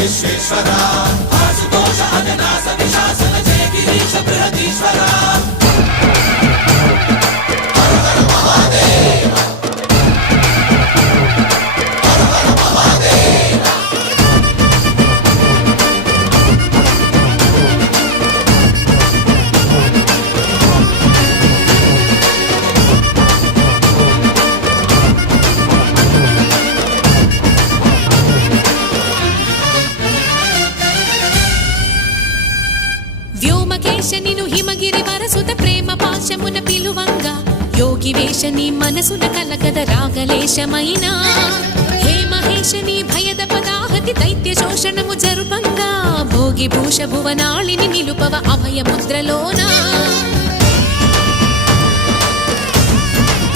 విశ్వేశ్వర ఆశుతోష అజనాస విశాసన జయ గిరీశ బృహదీశ్వర వ్యోమకేశనిను హిమగిరి వరసుత ప్రేమ పాశమున పిలువంగా యోగి వేషని మనసున కలగద రాగలేశమైన హే మహేశని భయద పదాహతి దైత్య శోషణము జరుపంగా భోగి భూష భువనాళిని నిలుపవ అభయ ముద్రలోనా